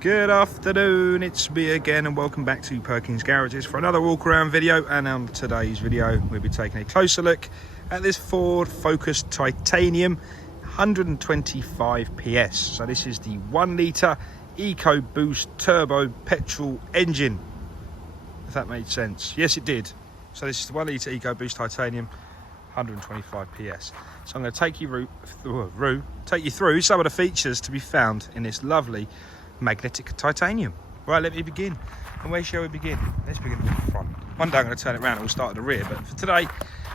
Good afternoon, it's me again and welcome back to Perkins Garages for another walk around video. And on today's video we'll be taking a closer look at this Ford Focus Titanium 125 PS. So this is the 1 litre EcoBoost turbo petrol engine, if that made sense. Yes, it did. So this is the 1 litre EcoBoost Titanium 125 PS. So I'm going to take you through some of the features to be found in this lovely magnetic titanium. Right, let me begin. And where shall we begin? Let's begin at the front. One day I'm going to turn it around and we'll start at the rear, but for today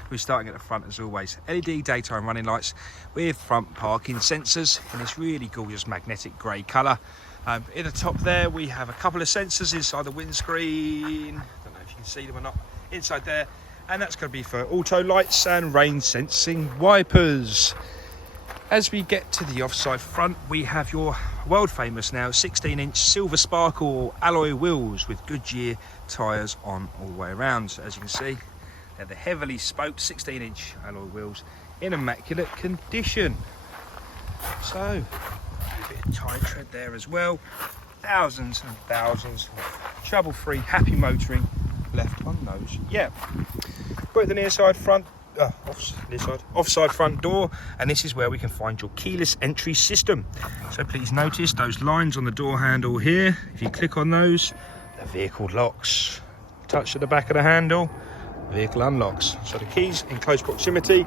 we're starting at the front as always. LED daytime running lights with front parking sensors in this really gorgeous magnetic grey colour. In the top there we have a couple of sensors inside the windscreen. Don't know if you can see them or not. Inside there, and that's going to be for auto lights and rain sensing wipers. As we get to the offside front, we have your world famous now 16-inch silver sparkle alloy wheels with Goodyear tyres on all the way around. So as you can see, they're the heavily spoked 16-inch alloy wheels in immaculate condition. So a bit of tyre tread there as well. Thousands and thousands of trouble-free, happy motoring left on those. Yeah, we're at the near side front. Offside front door, and this is where we can find your keyless entry system. So please notice those lines on the door handle here. If you click on those, the vehicle locks. Touch to the back of the handle, the vehicle unlocks. So the keys in close proximity,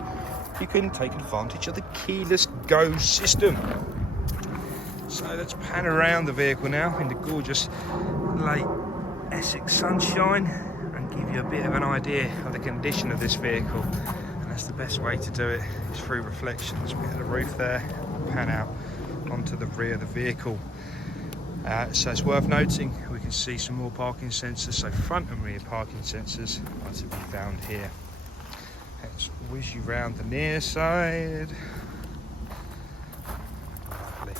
you can take advantage of the keyless go system. So let's pan around the vehicle now in the gorgeous late Essex sunshine and give you a bit of an idea of the condition of this vehicle. And that's the best way to do it, is through reflections. We have the roof there, pan out onto the rear of the vehicle. So it's worth noting we can see some more parking sensors, so front and rear parking sensors are to be found here. Let's whiz you round the near side. Lovely.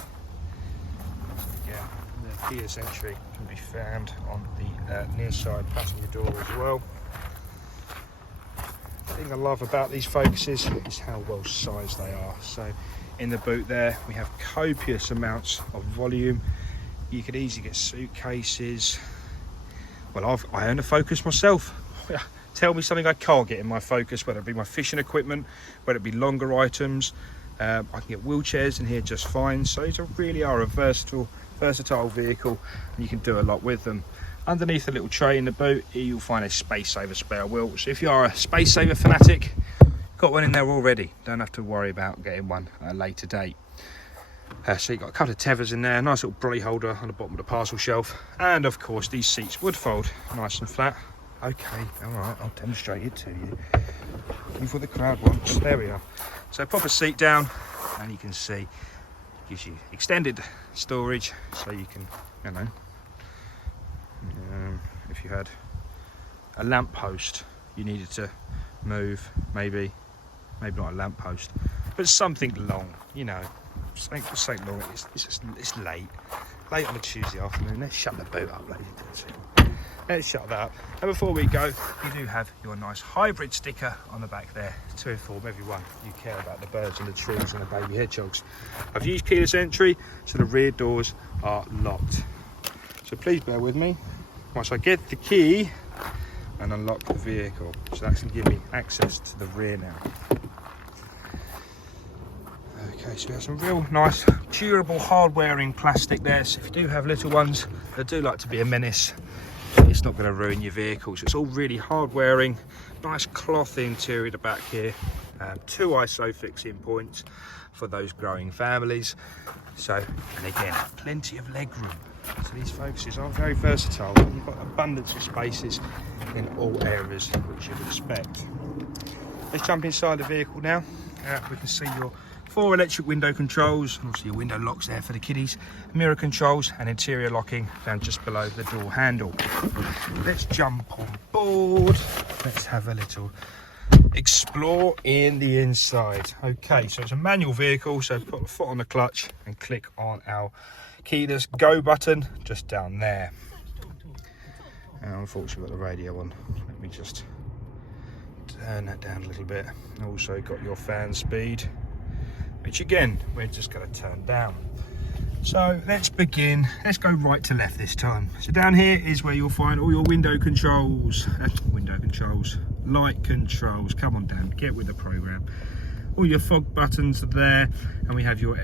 Yeah, the keyless entry can be found on the near side passenger door as well. The thing I love about these Focuses is how well sized they are. So in the boot there we have copious amounts of volume. You could easily get suitcases. Well, I own a Focus myself. Tell me something I can't get in my Focus, whether it be my fishing equipment, whether it be longer items. I can get wheelchairs in here just fine. So these really are a versatile vehicle, and you can do a lot with them. Underneath the little tray in the boot, you'll find a space saver spare wheel. So if you are a space saver fanatic, got one in there already. Don't have to worry about getting one at a later date. So you've got a couple of tethers in there, a nice little brolly holder on the bottom of the parcel shelf, and of course these seats would fold nice and flat. Okay, all right, I'll demonstrate it to you. Looking for the crowd wants. There we are. So pop a seat down, and you can see gives you extended storage, so you can, you know, if you had a lamp post you needed to move, maybe not a lamp post, but something long, you know, something long. It's late on a Tuesday afternoon. Let's shut the boot up, ladies and gentlemen. Let's shut that up. And before we go, you do have your nice hybrid sticker on the back there to inform everyone you care about the birds and the trees and the baby hedgehogs. I've used keyless entry, so the rear doors are locked. So please bear with me once I get the key and unlock the vehicle. So that's going to give me access to the rear now. Okay, so we have some real nice, durable, hard-wearing plastic there. So if you do have little ones that do like to be a menace, it's not going to ruin your vehicle. So it's all really hard-wearing, nice cloth interior at the back here. 2 ISOFIX in points for those growing families. So, and again, plenty of leg room. So these Focuses are very versatile. You've got abundance of spaces in all areas which you'd expect. Let's jump inside the vehicle now. We can see your 4 electric window controls, and obviously your window locks there for the kiddies, mirror controls and interior locking found just below the door handle. Let's jump on board. Let's have a little explore in the inside. Okay, so it's a manual vehicle, so put a foot on the clutch and click on our keyless go button just down there. And unfortunately we've got the radio on. Let me just turn that down a little bit. Also got your fan speed, which again we're just going to turn down. So let's begin. Let's go right to left this time. So down here is where you'll find all your window controls, light controls. Come on down, get with the program. All your fog buttons are there, and we have your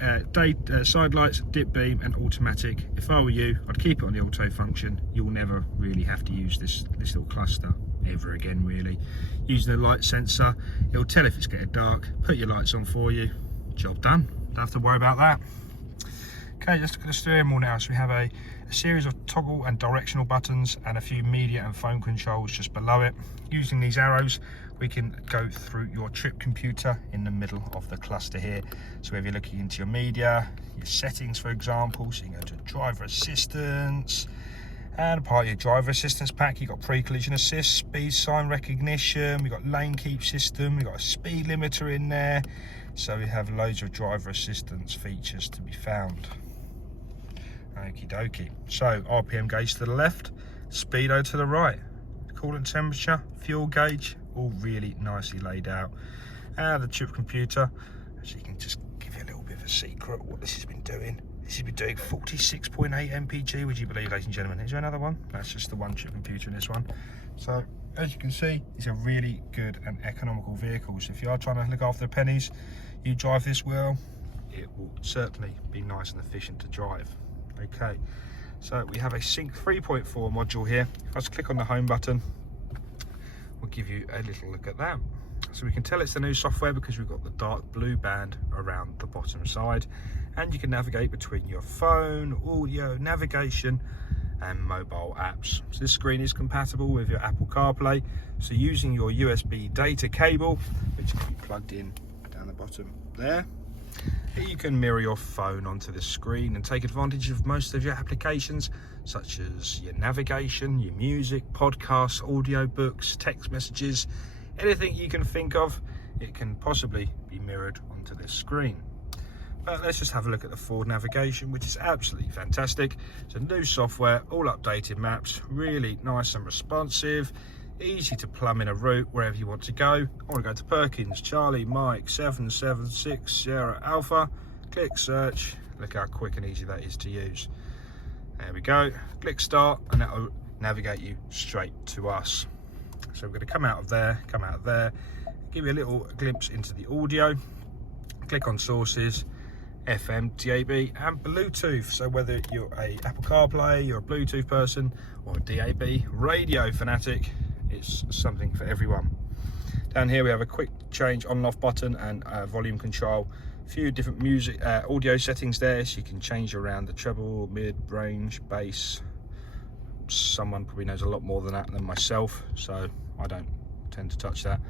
side lights, dip beam, and automatic. If I were you, I'd keep it on the auto function. You'll never really have to use this little cluster ever again, really. Using the light sensor, it'll tell if it's getting dark, put your lights on for you. Job done. Don't have to worry about that. Okay, let's look at the steering wheel now. So we have a series of toggle and directional buttons and a few media and phone controls just below it. Using these arrows, we can go through your trip computer in the middle of the cluster here. So if you're looking into your media, your settings, for example, so you can go to driver assistance, and part of your driver assistance pack, you've got pre-collision assist, speed sign recognition, we've got lane keep system, we've got a speed limiter in there. So we have loads of driver assistance features to be found. Okie dokie. So RPM gauge to the left, speedo to the right, coolant temperature, fuel gauge, all really nicely laid out. The trip computer, so you can just give you a little bit of a secret what this has been doing. This has been doing 46.8 mpg, would you believe, ladies and gentlemen? Is there another one? That's just the one chip computer in this one. So as you can see, it's a really good and economical vehicle. So if you are trying to look after the pennies, you drive this well, it will certainly be nice and efficient to drive. Okay, so we have a Sync 3.4 module here. If I just click on the home button, we'll give you a little look at that. So we can tell it's the new software because we've got the dark blue band around the bottom side, and you can navigate between your phone, audio, navigation and mobile apps. So this screen is compatible with your Apple CarPlay, so using your USB data cable, which can be plugged in down the bottom there, you can mirror your phone onto the screen and take advantage of most of your applications, such as your navigation, your music, podcasts, audio books, text messages, anything you can think of, it can possibly be mirrored onto this screen. But let's just have a look at the forward navigation, which is absolutely fantastic. It's a new software, all updated maps, really nice and responsive, easy to plumb in a route wherever you want to go. I want to go to Perkins, Charlie, Mike, 776 Sierra Alpha. Click search. Look how quick and easy that is to use. There we go. Click start, and that will navigate you straight to us. So we're going to come out of there, give you a little glimpse into the audio. Click on sources, FM, DAB and Bluetooth. So whether you're a Apple CarPlay, you're a Bluetooth person, or a DAB radio fanatic, it's something for everyone. Down here we have a quick change on and off button and volume control. A few different music audio settings there, so you can change around the treble, mid, range, bass. Someone probably knows a lot more than that than myself, so I don't tend to touch that.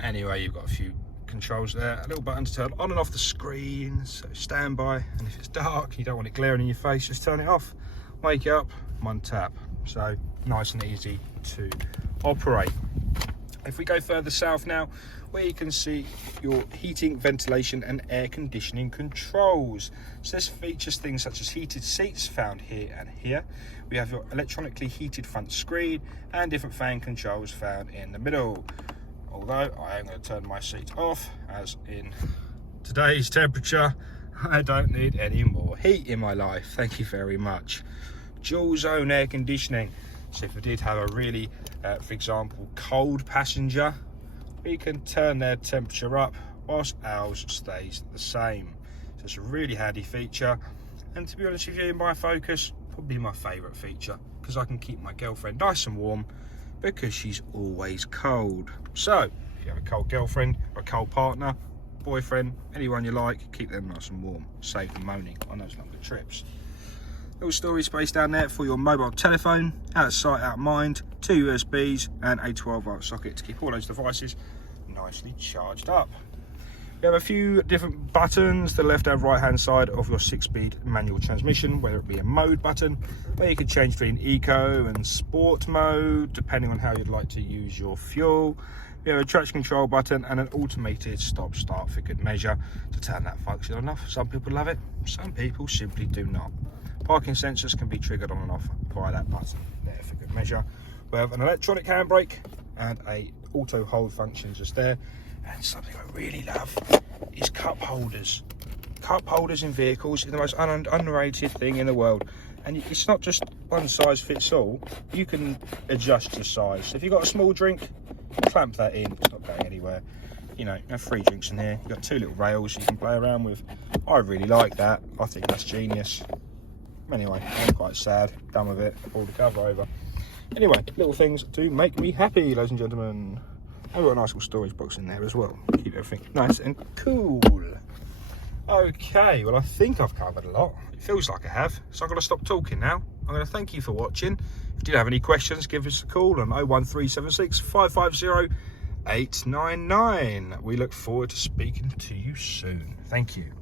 Anyway, you've got a few controls there, a little button to turn on and off the screen, so standby, and if it's dark, you don't want it glaring in your face, just turn it off, wake it up, one tap. So nice and easy to operate. If we go further south now, where you can see your heating, ventilation and air conditioning controls. So this features things such as heated seats found here and here. We have your electronically heated front screen and different fan controls found in the middle. Although I am going to turn my seat off, as in today's temperature, I don't need any more heat in my life. Thank you very much. Dual zone air conditioning. So if we did have a really, for example, cold passenger, we can turn their temperature up whilst ours stays the same. So it's a really handy feature. And to be honest with you, my Focus, probably my favourite feature, because I can keep my girlfriend nice and warm because she's always cold. So if you have a cold girlfriend or a cold partner, boyfriend, anyone you like, keep them nice and warm, save them moaning on those longer trips. Little storage space down there for your mobile telephone, out of sight, out of mind, 2 USBs and a 12-volt socket to keep all those devices nicely charged up. You have a few different buttons, the left and right hand side of your 6-speed manual transmission, whether it be a mode button, where you can change between eco and sport mode, depending on how you'd like to use your fuel. We have a traction control button and an automated stop-start for good measure to turn that function on and off. Some people love it, some people simply do not. Parking sensors can be triggered on and off via that button there for good measure. We have an electronic handbrake and a auto hold function just there. And something I really love is cup holders. cup holders in vehicles is the most underrated thing in the world. And it's not just one size fits all. You can adjust your size. So if you've got a small drink, clamp that in. It's not going anywhere. You know, you have 3 drinks in here. You've got 2 little rails you can play around with. I really like that. I think that's genius. Anyway, I'm quite sad. Done with it. Pulled the cover over. Anyway, little things to make me happy, ladies and gentlemen. I've got a nice little storage box in there as well. Keep everything nice and cool. Okay, well, I think I've covered a lot. It feels like I have. So I'm going to stop talking now. I'm going to thank you for watching. If you do have any questions, give us a call on 01376 550 899. We look forward to speaking to you soon. Thank you.